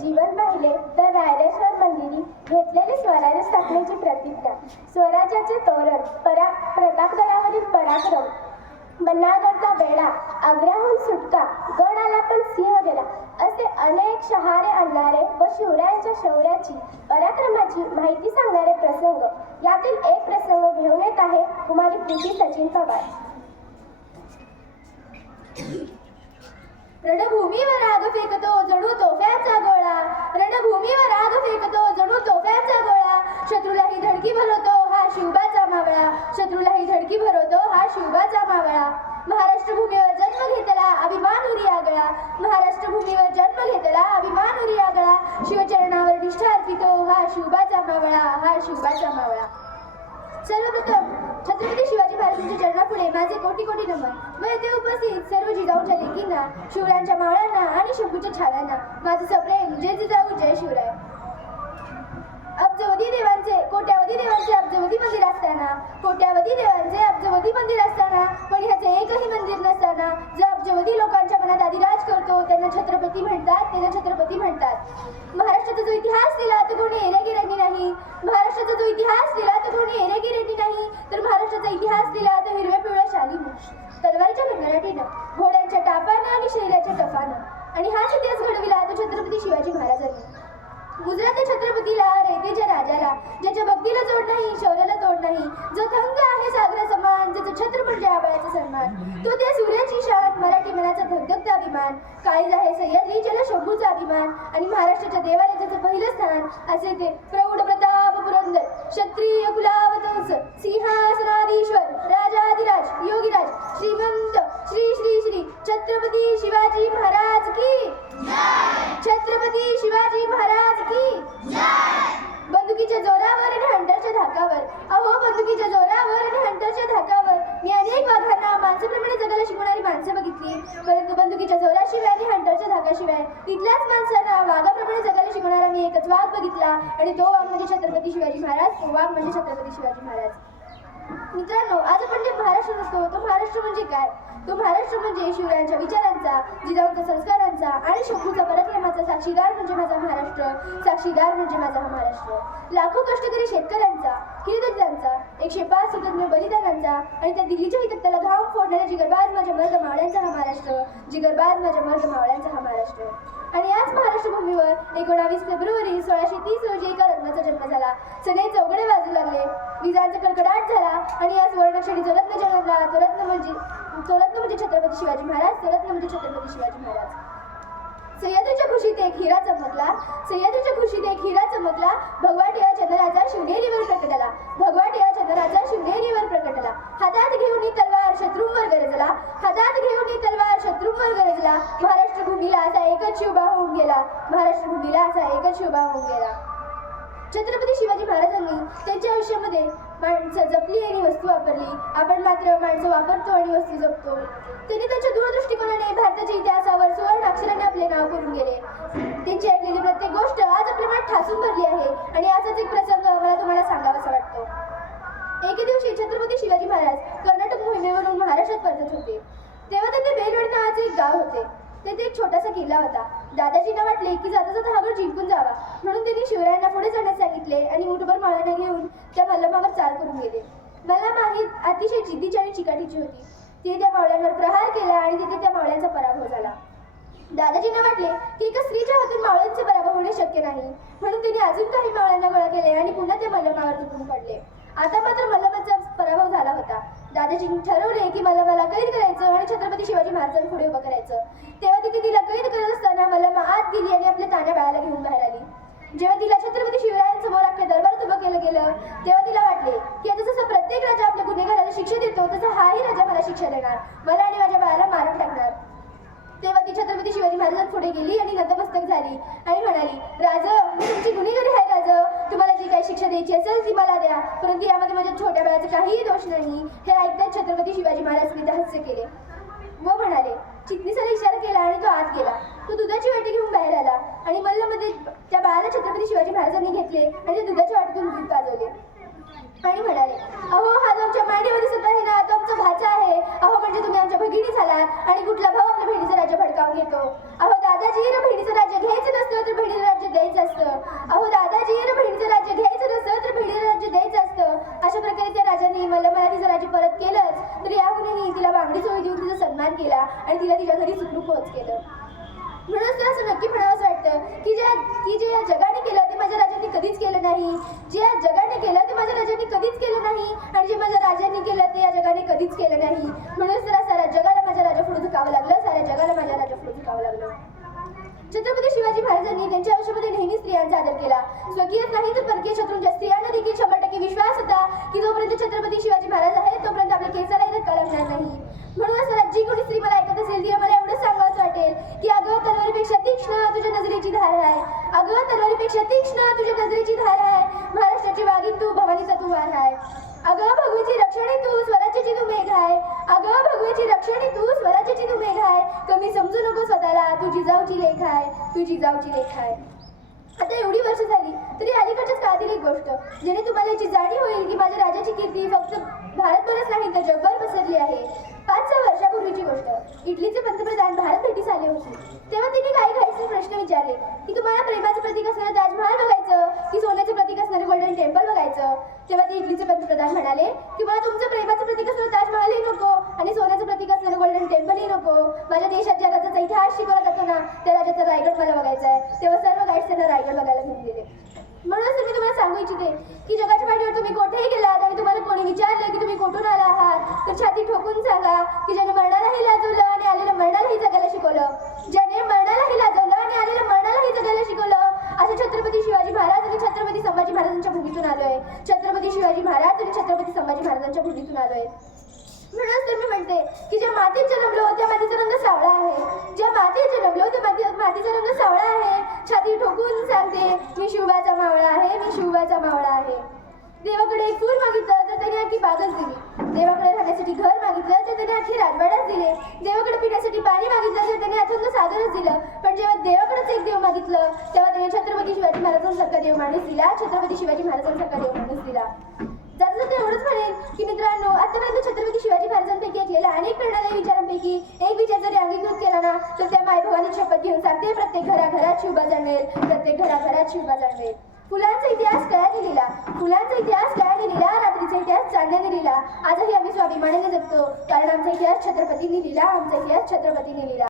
जीवन पाहिले तर रायरेश्वर मंदिरी घेतलेले स्वराज्य स्थापनेची प्रतिज्ञा. स्वराज्याचे तोरण परा प्रतापगडावरील पराक्रम. बन्नागडचा बेडा आग्र्याहून सुटका गड आला पण सिंह गेला. असे अनेक शहारे आणणारे व शिवरायांच्या शौर्याची पराक्रमाची माहिती सांगणारे प्रसंग. यातील एक प्रसंग घेऊन येत आहे कुमारी प्रीती सचिन पवार. रणभूमीवर आग फेकतो जणू तोफ्याचा गोळा रणभूमीवर आग फेकतो जणू तोफ्याचा गोळा शत्रूलाही धडकी भरवतो हा शिवबाचा मावळा शत्रूलाही धडकी शिवगाचा मावळा महाराष्ट्र भूमीवर जन्म घेतला अभिमान उरी आगळा. महाराष्ट्र भूमीवर जन्म घेतला अभिमान उरी आगळा. शिवचरणावर निष्ठा अर्पितो हा शिवबाचा मावळा हा शिवबाचा मावळा सर्वप्रथम छत्रपती शिवाजी महाराजांच्या चरणापुढे माझे कोटी कोटी नमन. व येथे उपस्थित सर्व जिजाऊंच्या लेकींना शिवरायांच्या मावळ्यांना आणि शंभूच्या छाव्यांना. माझं सप्रेम जय जिजाऊ जय शिवराय. अब जो देवा देवांचे कोट्यावधी देवांचे अब्जवधी मंदिर असताना कोट्यावधी देवांचे अब्जवधी मंदिर असताना पण ह्याचे एकही मंदिर नसताना जो अब्जवधी लोकांच्या मनात अधिराज करतो त्यांना छत्रपती म्हणतात त्यांना छत्रपती म्हणतात. महाराष्ट्राचा जो इतिहास दिला तो कोणी एरेगिरेंनी नाही. महाराष्ट्राचा जो इतिहास दिला तो कोणी एरेगिरेंनी नाही. तर महाराष्ट्राचा इतिहास दिला तो हिरव्या पिवळ्या शालीनं तलवारीच्या गणगणाटीनं घोड्यांच्या टापानं आणि शरीराच्या टफानं आणि हाच इतिहास घडविला तो छत्रपती शिवाजी महाराजांनी. गुजराती छत्रपतीला रेतीच्या राजाला ज्याच्या भक्तीला जोड नाही शौर्याला तोड नाही जो थंग आहे सागरा समान ज्याचं छत्र म्हणजे आबळाचा सन्मान. तो त्या सूर्याची शान मराठी मनाचा धगधगता अभिमान. काळीज आहे सह्याद्री जल शोभूचा अभिमान. आणि महाराष्ट्राच्या देवाला त्याचं पहिलं स्थान असे ते प्रौढ प्रताप पुरंदर. क्षत्रिय कुलावतंस सिंहासनाधीश्वर राजाधिराज योगीराज श्रीमंत श्री श्री श्री छत्रपती शिवाजी महाराज की छत्रपती शिवाजी महाराज की बंदुकीच्या जोरावर आणि हंटरच्या धाकावर अहो बंदुकीच्या जोरावर आणि हंटरच्या धाकावर मी अनेक वाघांना माणसाप्रमाणे जगायला शिकवणारी माणसं बघितली परंतु बंदुकीच्या जोराशिवाय आणि हंटरच्या धाकाशिवाय तिथल्याच माणसांना वाघाप्रमाणे जगायला शिकवणारा मी एकच वाघ बघितला आणि तो वाघ म्हणजे छत्रपती शिवाजी महाराज तो वाघ म्हणजे छत्रपती शिवाजी महाराज. मित्रांनो आज आपण जे महाराष्ट्र असतो तो महाराष्ट्र म्हणजे काय? तो महाराष्ट्र म्हणजे शिवरायांच्या विचारांचा जिजाऊंच्या संस्कारांचा आणि शंभूचा पराक्रमाचा साक्षीदार म्हणजे माझा महाराष्ट्र. साक्षीदार म्हणजे माझा महाराष्ट्र. लाखो कष्टकरी शेतकऱ्यांचा हिरदग्धांचा एकशे पाच स्वतंत्र बलिदानांचा आणि त्या दिल्लीच्या हिताला घाम फोडणाऱ्या जिगरबाज माझ्या मर्द मावळ्यांचा हा महाराष्ट्र जिगरबाज माझ्या मर्द मावळ्यांचा हा महाराष्ट्र. आणि याच महाराष्ट्र भूमीवर एकोणावीस फेब्रुवारी सोळाशे तीस रोजी एका रत्नाचा जन्म झाला. सगळे चौघडे वाजू लागले. विजांचा कडकडाट झाला आणि या सुवर्णक्षणी जो रत्न जन्मला तो रत्न म्हणजे तो रत्न म्हणजे छत्रपती शिवाजी महाराज तो रत्न म्हणजे छत्रपती शिवाजी महाराज. सह्याद्रीच्या खुशीत एक हिरा चमकला. सह्याद्रीच्या खुशीत एक हिरा चमकला. भगवाट या चंद्राचा शिवनेरीवर प्रकटला. भगवाट या चंद्राचा शिवनेरीवर प्रकटला. हातात घेऊन तलवार शत्रूंवर गरजला. हातात घेऊन तलवार शत्रूंवर गरजला. महाराष्ट्र भूमीला असा एकच शिवबा होऊन गेला. महाराष्ट्र भूमीला असा एकच शिवबा होऊन गेला. छत्रपती शिवाजी महाराजांनी त्यांच्या आयुष्यामध्ये माणसं जपली आणि वस्तू वापरली. आपण मात्र माणसं वापरतो आणि वस्तू जपतो. त्यांनी त्यांच्या दूरदृष्टिकोनाने भारताच्या इतिहासावर सुवर्ण अक्षराने आपले नाव करून गेले. त्यांची ऐकलेली प्रत्येक गोष्ट आज आपल्या मनात ठासून भरली आहे आणि असाच एक प्रसंग मला तुम्हाला सांगावासा वाटतो. एके दिवशी छत्रपती शिवाजी महाराज कर्नाटक मोहिमेवरून महाराष्ट्रात परतत होते. तेव्हा त्यांनी बेलवड नावाचे एक गाव होते. तेथे एक छोटासा किल्ला होता. दादाजींना वाटले की जाता जाता हा गड जिंकून जावा. म्हणून त्यांनी शिवरायांना पुढे जाण्यास सांगितले आणि मुठभर माळांना घेऊन त्या मल्लमावर चाल करून गेले. मला माहीत अतिशय जिद्दीची आणि चिकाटीची होती. ते त्या मावळ्यांवर प्रहार केला आणि तिथे त्या मावळ्यांचा पराभव झाला. दादाजींना वाटले की एका स्त्रीच्या हातून मावळ्यांचे पराभव होणे शक्य नाही. म्हणून त्यांनी अजून काही मावळ्यांना गोळा केले आणि पुन्हा ते मल्लमावर तुटून पडले. आता मात्र मल्लमाचा पराभव झाला होता. दादाजींनी ठरवले की मला मला कैद करायचं आणि छत्रपती शिवाजी महाराजांपुढे उभं करायचं. ते तिथे तिला कैद करत असताना मल्लमा आत गेली आणि आपल्या घेऊन बाहेर आली. जेव्हा तिला छत्रपती शिवरायांसमोर आपल्या दरबारात उभं केलं गेलं तेव्हा तिला वाटले की आता जसं प्रत्येक राजा आपल्या गुन्हेगाराला शिक्षा देतो तसा हाही राजा मला शिक्षा देणार. मला आणि माझ्या बाळाला मारून टाकणार. तेव्हा ती छत्रपती शिवाजी महाराजांपुढे गेली आणि नतमस्तक झाली आणि म्हणाली राज मी तुमची गुन्हेगारी आहे राज. तुम्हाला जी काही शिक्षा द्यायची असेल ती मला द्या. परंतु यामध्ये माझ्या छोट्या बाळाचा काहीही दोष नाही. हे ऐकताच छत्रपती शिवाजी महाराजांनी हास्य केले. व म्हणाले चिटणीसाला इशारा केला आणि तो आत गेला. तो दुधाची वाटी घेऊन बाहेर आला. आणि मल्लमध्ये त्या बाळाला छत्रपती शिवाजी महाराजांनी घेतले आणि दुधाच्या वाटीतून दूध पाजवले आणि म्हणाले अहो हा तुमच्या मांडीमध्ये सुद्धा आहे ना तो आमचा भाचा आहे. अहो म्हणजे तुम्ही आमच्या भगिनी झाला आणि कुठला भाऊ आपल्या भेडीचं राज्य भडकावून घेतो. अहो दादाजी भेडीचं राज्य घ्यायचं नसतं तर भेडीचं राज्य द्यायचं असतं. अहो दादाजी भेडीचं नाही. जे या जगाने केलं ते माझ्या राजाने कधीच केलं नाही. आणि जे माझ्या राजांनी केलं ते या जगाने कधीच केलं नाही. म्हणून तर साऱ्या जगाला माझ्या राजा पुढे झुकावं लागलं. साऱ्या जगाला माझ्या राजा पुढे झुकावं लागलं. छत्रपती शिवाजी महाराजांनी त्यांच्या आयुष्यामध्ये नेहमी स्त्रियांचा आदर केला. स्वकीयच नाही तर परकीय शत्रूंच्या स्त्रियांना देखील शंभर टक्के विश्वास होता की जोपर्यंत छत्रपती शिवाजी महाराज आहेत तोपर्यंत आपल्या केसालाही धक्का लागणार नाही. म्हणूनच तर जी कोणी स्त्री मला ऐकत असेल ती मला एवढंच सांगावंच वाटेल की अगं तलवारीपेक्षा तीक्ष्ण तुझ्या नजरेची धार आहे. अगं तलवारीपेक्षा तीक्ष्ण तुझ्या नजरेची धार आहे. महाराष्ट्राची वागीन तू भवानीचा तू वार आहे. अगं भगवीची रक्षणे तू स्वराज्याची तू मेघ आहे. अगं भगवीची रक्षणे तू स्वराज्याची तू मेघ आहे. कमी समजू नको स्वतःला तू जिजाऊची लेख आहे. तू जिजाऊची लेख आहे. आता एवढी वर्ष झाली तरी अलीकडच्याच काळातील एक गोष्ट. जेणे तुम्हाला याची जाणीव होईल की माझ्या राजाची कीर्ती फक्त भारतभरच नाही तर जगभर पसरली आहे. पाच सहा वर्षापूर्वीची गोष्ट. इटलीचे पंतप्रधान भारत भेटीस आले होते. तेव्हा तिने काही घाईचे प्रश्न विचारले की तुम्हाला प्रेमा प्रतीक असणारं ताजमहाल बघायचं की सोन्याचं प्रतीक असणारे गोल्डन टेम्पल बघायचं. तेव्हा ते इटलीचे पंतप्रधान म्हणाले की मला तुमचं प्रेमाचं प्रतीक असणारं ताजमहालही नको आणि सोन्याचं प्रतीक असणारं गोल्डन टेम्पलही नको. माझ्या देशात ज्या राजाचा इतिहास शिकवला जातो ना त्या राजाचा रायगड मला बघायचा आहे. तेव्हा सर्व गाईड्स त्यांना रायगड बघायला घेऊन गेले. म्हणूनच मी तुम्हाला सांगू इच्छिते की जगाच्या पाठीवर तुम्ही कुठेही गेलात आणि तुम्हाला कोणी विचारलं की तुम्ही कुठून आला आहात तर छाती ठोकून सांगा की ज्याने मरणालाही लाजवलं आणि आलेलं मरणालाही जगायला शिकवलं. ज्याने मरणाला लाजवलं आणि आलेलं मरणालाही जगायला शिकवलं असं छत्रपती शिवाजी महाराज आणि छत्रपती संभाजी महाराजांच्या भूमीतून आलोय छत्रपती शिवाजी महाराज आणि छत्रपती संभाजी महाराजांच्या भूमीतून म्हणूनच तर मी म्हणते की ज्या मातीत जन्मलो त्या मातीचा रंग सावळा आहे. ज्या मातीत जन्मलो त्या माती मातीचा रंग सावळा आहे. छाती ठोकून सांगते मी शिवबाचा मावळा आहे मी शिवबाचा मावळा आहे. देवाकडे एक फूल मागितलं तर त्याने आखी बागच दिली. देवाकडे राहण्यासाठी घर मागितलं तर त्याने आखी राजवाडाच दिले. देवाकडे पिण्यासाठी पाणी मागितलं तर त्याने अथंग सागरच दिलं. पण जेव्हा देवाकडेच एक देव मागितलं तेव्हा त्याने छत्रपती शिवाजी महाराजांसारखा देव माणूस दिला छत्रपती शिवाजी महाराजांसारखा देव माणूस दिला. जाता जाता एवढंच म्हणेन की मित्रांनो आतापर्यंत छत्रपती शिवाजी महाराजांपैकी ऐकलेल्या अनेक प्रेरणादायी विचारांपैकी एक विचार जरी अंगीकृत केला ना तर त्या मायभवानी शपथ घेऊन सांगते प्रत्येक घराघरात शिवबा जाणवेल प्रत्येक घराघरात शिवबा जाणवेल. फुलांचा इतिहास कळ्याने लिहिला फुलांचा इतिहास कळ्याने लिहिला रात्रीचा इतिहास चांदण्याने लिहिला आजही आम्ही स्वाभिमानाने जगतो कारण आमचा इतिहास छत्रपतींनी लिहिला आमचा इतिहास छत्रपतींनी लिहिला.